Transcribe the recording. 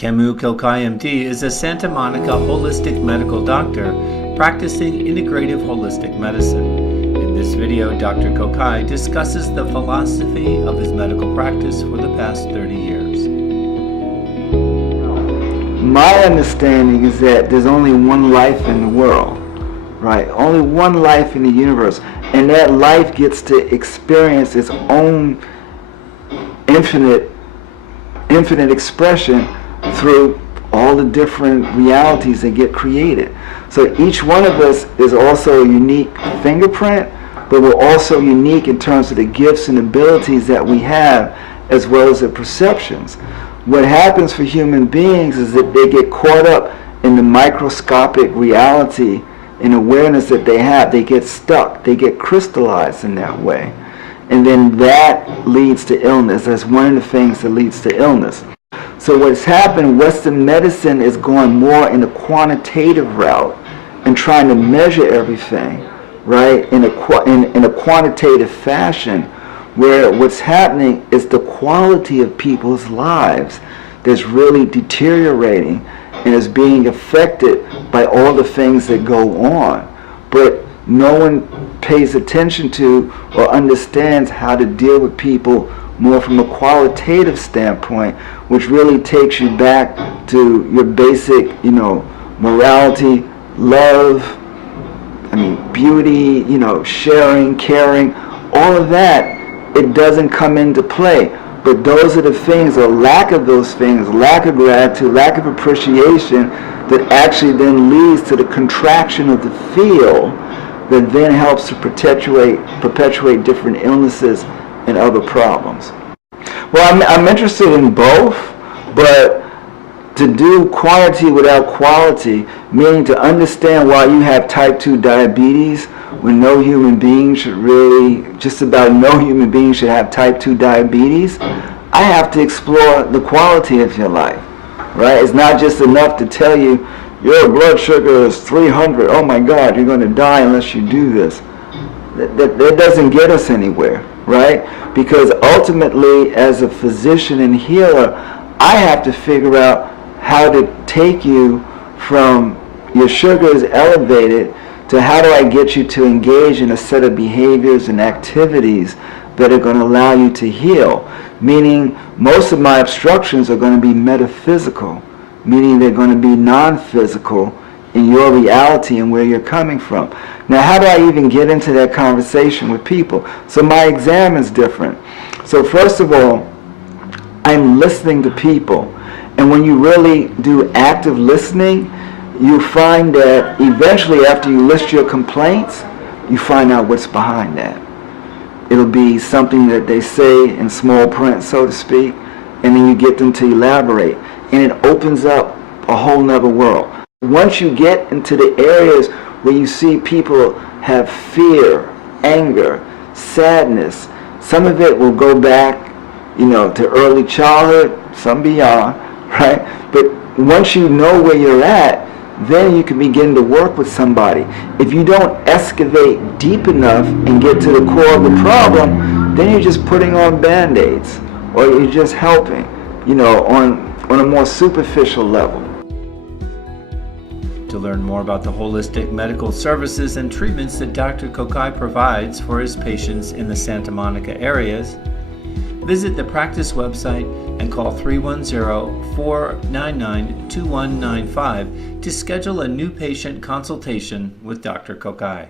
Kamau Kokayi, MD, is a Santa Monica holistic medical doctor practicing integrative holistic medicine. In this video, Dr. Kokayi discusses the philosophy of his medical practice for the past 30 years. My understanding is that there's only one life in the world, right? Only one life in the universe. And that life gets to experience its own infinite expression through all the different realities that get created. So each one of us is also a unique fingerprint, but we're also unique in terms of the gifts and abilities that we have, as well as the perceptions. What happens for human beings is that they get caught up in the microscopic reality and awareness that they have. They get stuck, they get crystallized in that way. And then that leads to illness. That's one of the things that leads to illness. So what's happened, Western medicine is going more in a quantitative route and trying to measure everything, right, in a quantitative fashion, where what's happening is the quality of people's lives that's really deteriorating and is being affected by all the things that go on. But no one pays attention to or understands how to deal with people more from a qualitative standpoint, which really takes you back to your basic, morality, love, beauty, sharing, caring, all of that. It doesn't come into play. But those are the things, or lack of those things, lack of gratitude, lack of appreciation, that actually then leads to the contraction of the field that then helps to perpetuate different illnesses and other problems. Well, I'm interested in both, but to do quantity without quality, meaning to understand why you have type 2 diabetes when no human being should really, just about no human being should have type 2 diabetes, I have to explore the quality of your life, right? It's not just enough to tell you your blood sugar is 300, oh my God, you're going to die unless you do this. That doesn't get us anywhere, right? Because ultimately, as a physician and healer, I have to figure out how to take you from your sugar is elevated to how do I get you to engage in a set of behaviors and activities that are going to allow you to heal. Meaning, most of my obstructions are going to be metaphysical, meaning they're going to be non-physical in your reality and where you're coming from. Now, how do I even get into that conversation with people? So my exam is different. So first of all, I'm listening to people. And when you really do active listening, you find that eventually after you list your complaints, you find out what's behind that. It'll be something that they say in small print, so to speak, and then you get them to elaborate. And it opens up a whole nother world. Once you get into the areas where you see people have fear, anger, sadness, some of it will go back, to early childhood, some beyond, right? But once you know where you're at, then you can begin to work with somebody. If you don't excavate deep enough and get to the core of the problem, then you're just putting on Band-Aids, or you're just helping, on a more superficial level. To learn more about the holistic medical services and treatments that Dr. Kokayi provides for his patients in the Santa Monica areas, visit the practice website and call 310-499-2195 to schedule a new patient consultation with Dr. Kokayi.